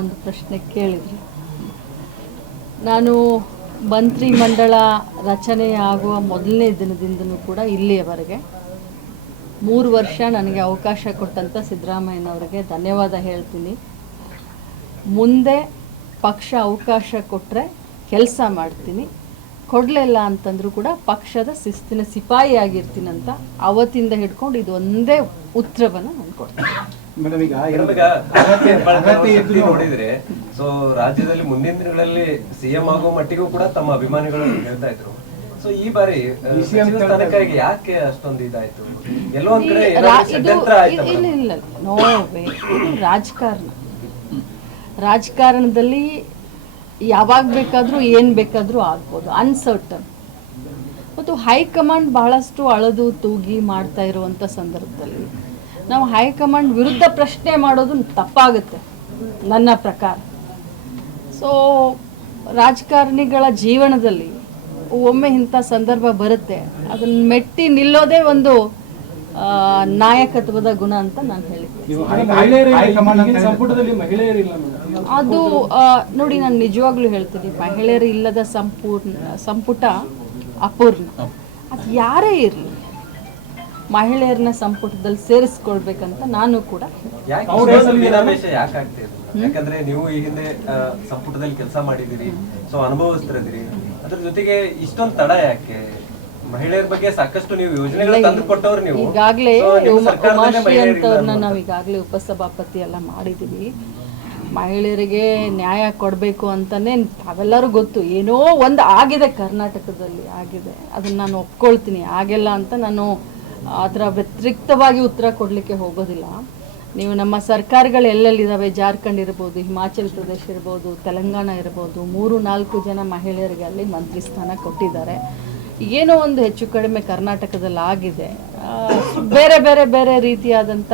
ಒಂದು ಪ್ರಶ್ನೆ ಕೇಳಿದ್ರಿ. ನಾನು ಮಂತ್ರಿ ಮಂಡಲ ರಚನೆ ಆಗುವ ಮೊದಲನೇ ದಿನದಿಂದನೂ ಕೂಡ ಇಲ್ಲಿಯವರೆಗೆ 3 ವರ್ಷ ನನಗೆ ಅವಕಾಶ ಕೊಟ್ಟಂಥ ಸಿದ್ದರಾಮಯ್ಯನವರಿಗೆ ಧನ್ಯವಾದ ಹೇಳ್ತೀನಿ. ಮುಂದೆ ಪಕ್ಷ ಅವಕಾಶ ಕೊಟ್ಟರೆ ಕೆಲಸ ಮಾಡ್ತೀನಿ, ಕೊಡಲಿಲ್ಲ ಅಂತಂದರೂ ಕೂಡ ಪಕ್ಷದ ಶಿಸ್ತಿನ ಸಿಪಾಯಿ ಆಗಿರ್ತೀನಂತ ಅವತ್ತಿಂದ ಹಿಡ್ಕೊಂಡು ಇದು ಒಂದೇ ಉತ್ತರವನ್ನು ನಾನು ಕೊಡ್ತೀನಿ. ನೋಡಿದ್ರೆ ಸೊ ರಾಜ್ಯದಲ್ಲಿ ಮುಂದಿನ ದಿನಗಳಲ್ಲಿ ಸಿಎಂ ಆಗೋ ಮಟ್ಟಿಗೂ ಕೂಡ ತಮ್ಮ ಅಭಿಮಾನಿಗಳು ಹೇಳ್ತಾ ಇದ್ರು. ಸೊ ಈ ಬಾರಿ ಸ್ಥಾನಕ್ಕಾಗಿ ಯಾಕೆ ಅಷ್ಟೊಂದು ಇದಾಯ್ತು? ಎಲ್ಲೋ ಒಂದ್ ಕಡೆ ಇಲ್ಲ ನೋವೇ ರಾಜಕಾರಣದಲ್ಲಿ ಯಾವಾಗ ಬೇಕಾದರೂ ಏನು ಬೇಕಾದರೂ ಆಗ್ಬೋದು, ಅನ್ಸರ್ಟನ್. ಮತ್ತು ಹೈಕಮಾಂಡ್ ಬಹಳಷ್ಟು ಅಳದು ತೂಗಿ ಮಾಡ್ತಾ ಇರುವಂಥ ಸಂದರ್ಭದಲ್ಲಿ ನಾವು ಹೈಕಮಾಂಡ್ ವಿರುದ್ಧ ಪ್ರಶ್ನೆ ಮಾಡೋದು ತಪ್ಪಾಗುತ್ತೆ ನನ್ನ ಪ್ರಕಾರ. ಸೊ ರಾಜಕಾರಣಿಗಳ ಜೀವನದಲ್ಲಿ ಒಮ್ಮೆ ಇಂಥ ಸಂದರ್ಭ ಬರುತ್ತೆ, ಅದನ್ನು ಮೆಟ್ಟಿ ನಿಲ್ಲೋದೇ ಒಂದು ನಾಯಕತ್ವದ ಗುಣ ಅಂತ ನಾನು ಹೇಳ್ತೀನಿ. ಅದು ನೋಡಿ, ನಾನು ನಿಜವಾಗ್ಲೂ ಹೇಳ್ತೀನಿ, ಮಹಿಳೆಯರು ಇಲ್ಲದ ಸಂಪುಟ ಅಪೂರ್ಣ. ಅದು ಯಾರೇ ಇರಲಿ ಮಹಿಳೆಯರನ್ನ ಸಂಪುಟದಲ್ಲಿ ಸೇರಿಸ್ಕೊಳ್ಬೇಕಂತ ನಾನು ಕೂಡ. ಯಾಕಂದ್ರೆ ನೀವು ಈ ಹಿಂದೆ ಸಂಪುಟದಲ್ಲಿ ಕೆಲಸ ಮಾಡಿದಿರಿ, ಸೊ ಅನುಭವಿಸ್ತಿದ್ದೀರಿ, ಅದ್ರ ಜೊತೆಗೆ ಇಷ್ಟೊಂದು ತಡ ಯಾಕೆ? ಮಹಿಳೆಯರ ಬಗ್ಗೆ ಸಾಕಷ್ಟು ನೀವು ಯೋಜನೆಗಳು ತಂದು ಕೊಟ್ಟವ್ರು. ನೀವು ಈಗಾಗಲೇ ಉಮಾಶ್ರೀ ಅಂತವ್ರನ್ನ ನಾವು ಈಗಾಗಲೇ ಉಪಸಭಾಪತಿ ಎಲ್ಲ ಮಾಡಿದೀವಿ. ಮಹಿಳೆಯರಿಗೆ ನ್ಯಾಯ ಕೊಡಬೇಕು ಅಂತಾನೆ ತಾವೆಲ್ಲರೂ ಗೊತ್ತು. ಏನೋ ಒಂದು ಆಗಿದೆ ಕರ್ನಾಟಕದಲ್ಲಿ, ಆಗಿದೆ, ಅದನ್ನ ನಾನು ಒಪ್ಕೊಳ್ತೀನಿ. ಆಗಿಲ್ಲ ಅಂತ ನಾನು ಅದರ ವ್ಯತಿರಿಕ್ತವಾಗಿ ಉತ್ತರ ಕೊಡಲಿಕ್ಕೆ ಹೋಗೋದಿಲ್ಲ. ನೀವು ನಮ್ಮ ಸರ್ಕಾರಗಳು ಎಲ್ಲೆಲ್ಲಿದ್ದಾವೆ, ಜಾರ್ಖಂಡ್ ಇರ್ಬೋದು, ಹಿಮಾಚಲ್ ಪ್ರದೇಶ ಇರ್ಬೋದು, ತೆಲಂಗಾಣ ಇರ್ಬೋದು, 3-4 ಜನ ಮಹಿಳೆಯರಿಗೆ ಅಲ್ಲಿ ಮಂತ್ರಿ ಸ್ಥಾನ ಕೊಟ್ಟಿದ್ದಾರೆ. ಏನೋ ಒಂದು ಹೆಚ್ಚು ಕಡಿಮೆ ಕರ್ನಾಟಕದಲ್ಲಿ ಆಗಿದೆ, ಬೇರೆ ಬೇರೆ ಬೇರೆ ರೀತಿಯಾದಂಥ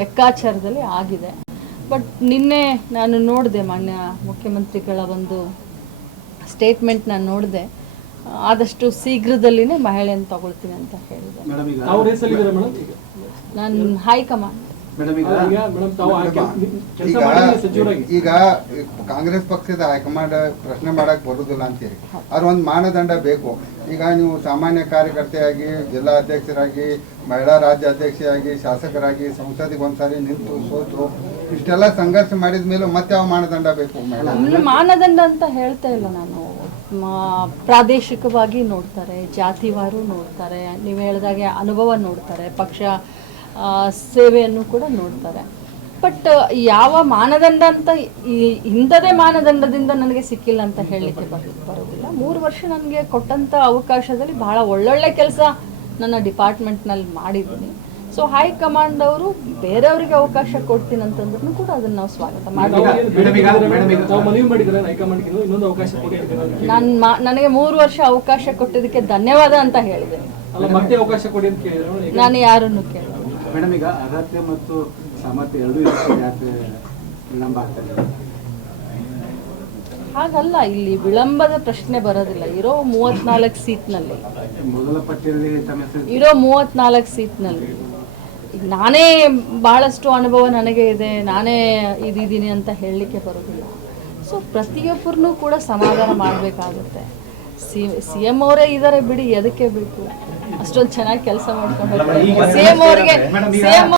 ಲೆಕ್ಕಾಚಾರದಲ್ಲಿ ಆಗಿದೆ. ಬಟ್ ನಿನ್ನೆ ನಾನು ನೋಡಿದೆ, ಮಾನ್ಯ ಮುಖ್ಯಮಂತ್ರಿಗಳ ಒಂದು ಸ್ಟೇಟ್ಮೆಂಟ್ ನಾನು ನೋಡಿದೆ, ಆದಷ್ಟು ಶೀಘ್ರದಲ್ಲಿನೇ ಮಹಿಳೆಯನ್ನು ತಗೊಳ್ತೀನಿ ಅಂತ ಹೇಳಿದೆ. ನಾನು ಹೈಕಮಾಂಡ್. ಈಗ ಕಾಂಗ್ರೆಸ್ ಪಕ್ಷದ ಹೈಕಮಾಂಡ್ ಪ್ರಶ್ನೆ ಮಾಡಕ್ ಬರುದಿಲ್ಲ ಅಂತೀರಿ, ಅವ್ರ ಒಂದು ಮಾನದಂಡ ಬೇಕು. ಈಗ ನೀವು ಸಾಮಾನ್ಯ ಕಾರ್ಯಕರ್ತೆಯಾಗಿ, ಜಿಲ್ಲಾ ಅಧ್ಯಕ್ಷರಾಗಿ, ಮಹಿಳಾ ರಾಜ್ಯ ಅಧ್ಯಕ್ಷರಾಗಿ, ಶಾಸಕರಾಗಿ ಸಂಸದಿಗೆ ಒಂದ್ಸಾರಿ ನಿಂತು ಸೋತು ಇಷ್ಟೆಲ್ಲ ಸಂಘರ್ಷ ಮಾಡಿದ ಮೇಲೆ ಮತ್ತೆ ಯಾವ ಮಾನದಂಡ ಬೇಕು? ಮಾನದಂಡ ಅಂತ ಹೇಳ್ತಾ ಇಲ್ಲ ನಾನು. ಪ್ರಾದೇಶಿಕವಾಗಿ ನೋಡ್ತಾರೆ, ಜಾತಿವಾರು ನೋಡ್ತಾರೆ, ನೀವು ಹೇಳಿದಾಗೆ ಅನುಭವ ನೋಡ್ತಾರೆ, ಪಕ್ಷ ಸೇವೆಯನ್ನು ಕೂಡ ನೋಡ್ತಾರೆ. ಬಟ್ ಯಾವ ಮಾನದಂಡ ಅಂತ ಹಿಂದದೇ ಮಾನದಂಡದಿಂದ ನನಗೆ ಸಿಕ್ಕಿಲ್ಲ ಅಂತ ಹೇಳಲಿಕ್ಕೆ ಬರೋದಿಲ್ಲ. 3 ವರ್ಷ ನನಗೆ ಕೊಟ್ಟಂಥ ಅವಕಾಶದಲ್ಲಿ ಬಹಳ ಒಳ್ಳೊಳ್ಳೆ ಕೆಲಸ ನನ್ನ ಡಿಪಾರ್ಟ್ಮೆಂಟ್ನಲ್ಲಿ ಮಾಡಿದ್ದೀನಿ. ಸೊ ಹೈಕಮಾಂಡ್ ಅವರು ಬೇರೆಯವರಿಗೆ ಅವಕಾಶ ಕೊಡ್ತೀನಿ ಅಂತಂದ್ರೂ ಕೂಡ ಅದನ್ನು ನಾವು ಸ್ವಾಗತ ಮಾಡ್ತೀವಿ. ನನಗೆ 3 ವರ್ಷ ಅವಕಾಶ ಕೊಟ್ಟಿದ್ದಕ್ಕೆ ಧನ್ಯವಾದ ಅಂತ ಹೇಳಿದೆ. ನಾನು ಯಾರನ್ನು ಕೇಳಿದೆ. ಮೇಡಮ್, ಈಗ ಅರ್ಹತೆ ಮತ್ತು ಸಾಮರ್ಥ್ಯ ಎರಡೂ ಯಾಕೆ ವಿಳಂಬ ಆಗ್ತದೆ? ಹಾಗಲ್ಲ, ಇಲ್ಲಿ ವಿಳಂಬದ ಪ್ರಶ್ನೆ ಬರೋದಿಲ್ಲ. ಇರೋ 34 ಸೀಟ್ನಲ್ಲಿ, ಮೊದಲ ಪಟ್ಟಿಯಲ್ಲಿ ಇರೋ 34 ಸೀಟ್ನಲ್ಲಿ ಈಗ ನಾನೇ ಬಹಳಷ್ಟು ಅನುಭವ ನನಗೆ ಇದೆ, ನಾನೇ ಇದ್ದೀನಿ ಅಂತ ಹೇಳಲಿಕ್ಕೆ ಬರೋದಿಲ್ಲ. ಸೊ ಪ್ರತಿಯೊಬ್ಬರನ್ನೂ ಕೂಡ ಸಮಾಧಾನ ಮಾಡಬೇಕಾಗುತ್ತೆ. ಸಿ ಎಂ ಅವರೇ ಇದ್ದಾರೆ ಬಿಡಿ, ಎದಕ್ಕೆ ಬೇಕು? ಅಷ್ಟೊಂದು ಚೆನ್ನಾಗಿ ಕೆಲಸ ಮಾಡ್ಕೊಂಡು ಹೋಗ್ತಾರೆ. ಸಿ ಎಂ ಅವ್ರಿಗೆ